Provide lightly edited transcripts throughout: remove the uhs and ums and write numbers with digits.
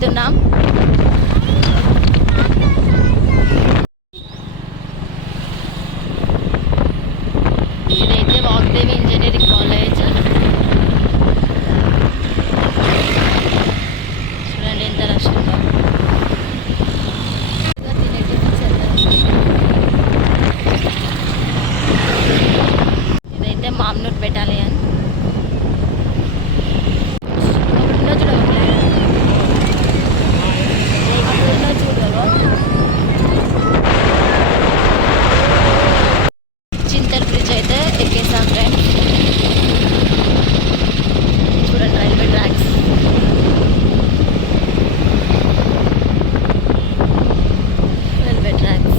వెళ్తున్నాం. ఇదైతే Vagdevi engineering college. చూడండి ఎంత రష్ ఉందో. ఇదైతే మామ్నూర్ బెటాలియన్. చింతల్ బ్రిడ్జ్ అయితే ఎక్కేసాం ఫ్రెండ్స్. చూడండి రైల్వే ట్రాక్స్. రైల్వే ట్రాక్స్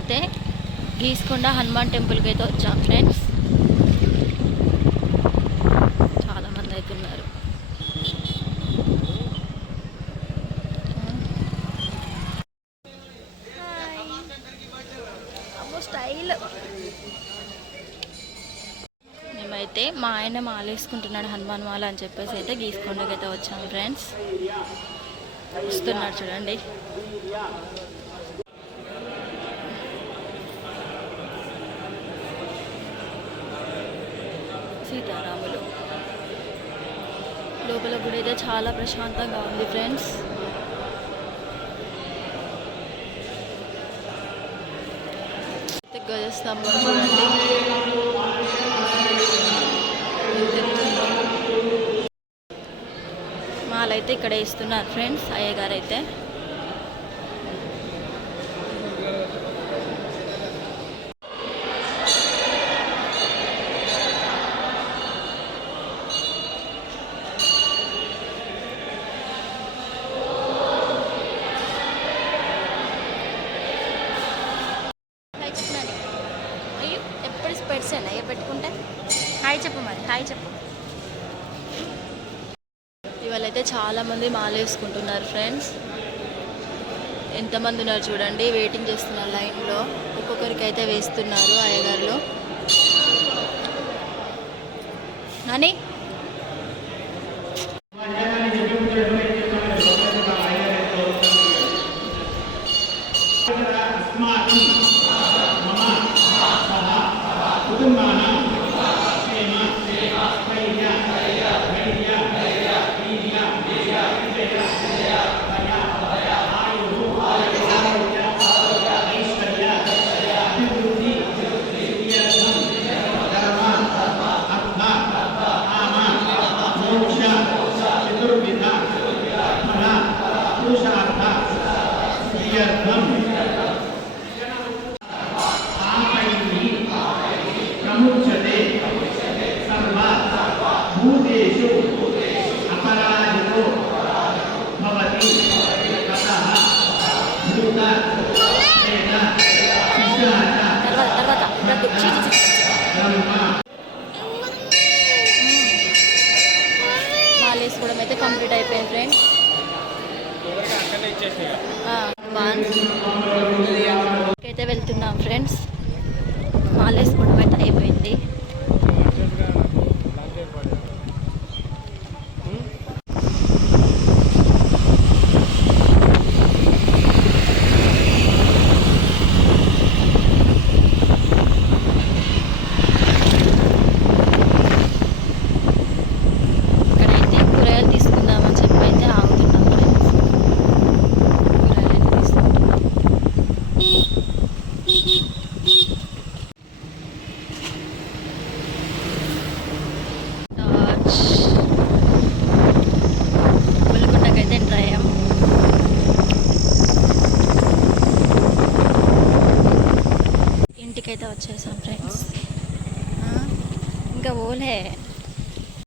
అయితే గీసుకొండ హనుమాన్ టెంపుల్కి అయితే వచ్చాం ఫ్రెండ్స్. చాలామంది అయితే ఉన్నారు. స్టైల్. మేమైతే మా ఆయన మాల వేసుకుంటున్నాడు, హనుమాన్ మాల అని చెప్పేసి అయితే గీసుకొండకి అయితే వచ్చాం ఫ్రెండ్స్. వస్తున్నాడు చూడండి. సీతారాములు లోపల గుడి అయితే చాలా ప్రశాంతంగా ఉంది ఫ్రెండ్స్. గజస్తంభం చూడండి. మాలైతే ఇక్కడ వేస్తున్నారు ఫ్రెండ్స్ అయ్యగారు అయితే. పెట్సేనా పెట్టుకుంటే హాయ్ చెప్పు, మరి హాయ్ చెప్పు. ఇవాళైతే చాలామంది మాల వేసుకుంటున్నారు ఫ్రెండ్స్. ఎంతమంది ఉన్నారు చూడండి, వెయిటింగ్ చేస్తున్నారు లైన్లో. ఒక్కొక్కరికి అయితే వేస్తున్నారు అయ్యగారులు. నాని మాలేసుకోవడం అయితే కంప్లీట్ అయిపోయింది ఫ్రెండ్స్. అయితే వెళ్తున్నాం ఫ్రెండ్స్. మాలేసుకోవడం అయితే అయిపోయింది. ఇంటికైతే వచ్చేసాం ఫ్రెండ్స్. ఇంకా పోలే